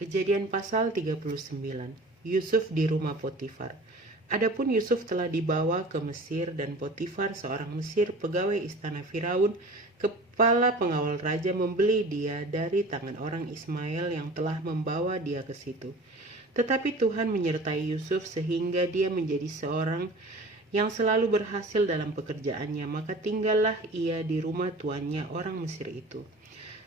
Kejadian pasal 39. Yusuf di rumah Potifar. Adapun Yusuf telah dibawa ke Mesir dan Potifar seorang Mesir, pegawai istana Firaun, kepala pengawal raja, membeli dia dari tangan orang Ismail yang telah membawa dia ke situ. Tetapi Tuhan menyertai Yusuf sehingga dia menjadi seorang yang selalu berhasil dalam pekerjaannya, maka tinggallah ia di rumah tuannya orang Mesir itu.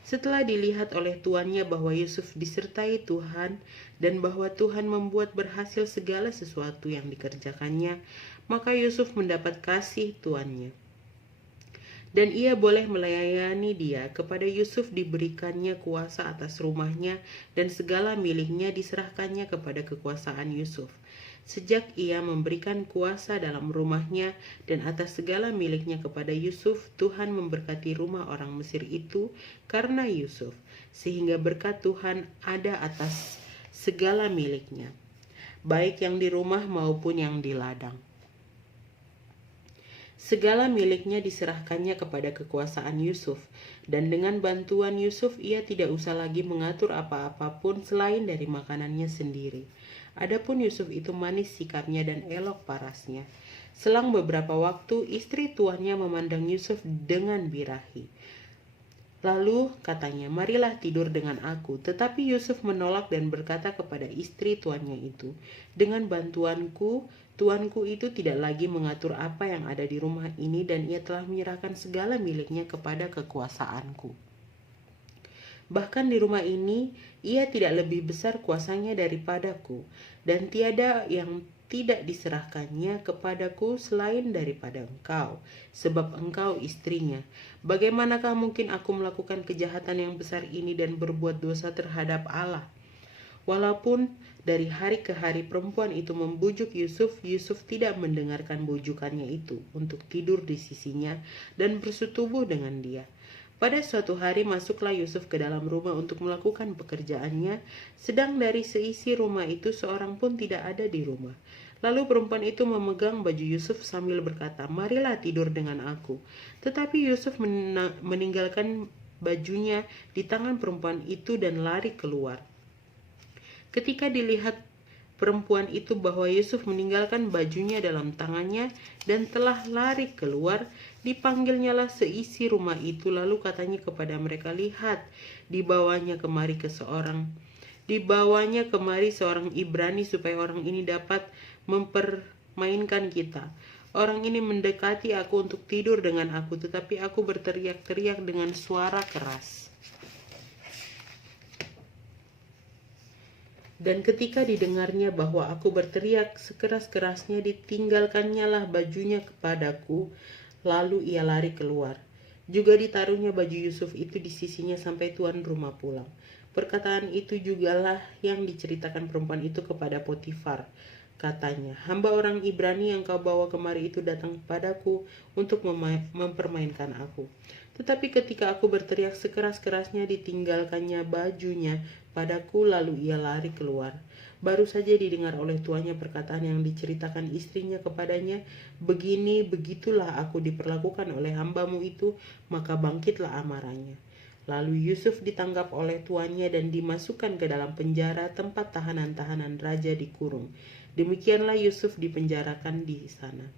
Setelah dilihat oleh tuannya bahwa Yusuf disertai Tuhan dan bahwa Tuhan membuat berhasil segala sesuatu yang dikerjakannya, maka Yusuf mendapat kasih tuannya. Dan ia boleh melayani dia. Kepada Yusuf diberikannya kuasa atas rumahnya, dan segala miliknya diserahkannya kepada kekuasaan Yusuf. Sejak ia memberikan kuasa dalam rumahnya dan atas segala miliknya kepada Yusuf, Tuhan memberkati rumah orang Mesir itu karena Yusuf, sehingga berkat Tuhan ada atas segala miliknya, baik yang di rumah maupun yang di ladang. Segala miliknya diserahkannya kepada kekuasaan Yusuf, dan dengan bantuan Yusuf ia tidak usah lagi mengatur apa-apapun selain dari makanannya sendiri. Adapun Yusuf itu manis sikapnya dan elok parasnya. Selang beberapa waktu, istri tuannya memandang Yusuf dengan birahi. Lalu katanya, "Marilah tidur dengan aku." Tetapi Yusuf menolak dan berkata kepada istri tuannya itu, "Dengan bantuanku, tuanku itu tidak lagi mengatur apa yang ada di rumah ini, dan ia telah menyerahkan segala miliknya kepada kekuasaanku. Bahkan di rumah ini, ia tidak lebih besar kuasanya daripadaku, dan tiada yang tidak diserahkannya kepadaku selain daripada engkau, sebab engkau istrinya. Bagaimanakah mungkin aku melakukan kejahatan yang besar ini dan berbuat dosa terhadap Allah?" Walaupun dari hari ke hari perempuan itu membujuk Yusuf, Yusuf tidak mendengarkan bujukannya itu untuk tidur di sisinya dan bersetubuh dengan dia. Pada suatu hari masuklah Yusuf ke dalam rumah untuk melakukan pekerjaannya, sedang dari seisi rumah itu seorang pun tidak ada di rumah. Lalu perempuan itu memegang baju Yusuf sambil berkata, "Marilah tidur dengan aku." Tetapi Yusuf meninggalkan bajunya di tangan perempuan itu dan lari keluar. Ketika dilihat perempuan itu bahwa Yusuf meninggalkan bajunya dalam tangannya dan telah lari keluar, dipanggilnyalah seisi rumah itu, lalu katanya kepada mereka, "Lihat, dibawanya kemari seorang Ibrani supaya orang ini dapat mempermainkan kita. Orang ini mendekati aku untuk tidur dengan aku, tetapi aku berteriak-teriak dengan suara keras. Dan ketika didengarnya bahwa aku berteriak sekeras-kerasnya, ditinggalkannya lah bajunya kepadaku, lalu ia lari keluar. Juga ditaruhnya baju Yusuf itu di sisinya sampai tuan rumah pulang. Perkataan itu jugalah yang diceritakan perempuan itu kepada Potifar. Katanya, "Hamba orang Ibrani yang kau bawa kemari itu datang kepadaku untuk mempermainkan aku. Tetapi ketika aku berteriak sekeras-kerasnya, ditinggalkannya bajunya padaku, lalu ia lari keluar." Baru saja didengar oleh tuannya perkataan yang diceritakan istrinya kepadanya, begitulah aku diperlakukan oleh hambamu itu," maka bangkitlah amarahnya. Lalu Yusuf ditangkap oleh tuannya dan dimasukkan ke dalam penjara, tempat tahanan-tahanan raja dikurung. Demikianlah Yusuf dipenjarakan di sana.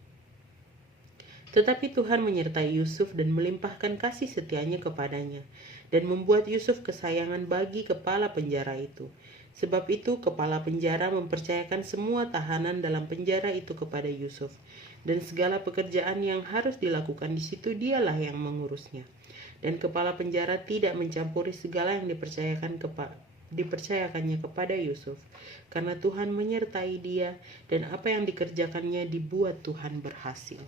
Tetapi Tuhan menyertai Yusuf dan melimpahkan kasih setianya kepadanya, dan membuat Yusuf kesayangan bagi kepala penjara itu. Sebab itu kepala penjara mempercayakan semua tahanan dalam penjara itu kepada Yusuf, dan segala pekerjaan yang harus dilakukan di situ dialah yang mengurusnya. Dan kepala penjara tidak mencampuri segala yang dipercayakannya kepada Yusuf, karena Tuhan menyertai dia, dan apa yang dikerjakannya dibuat Tuhan berhasil.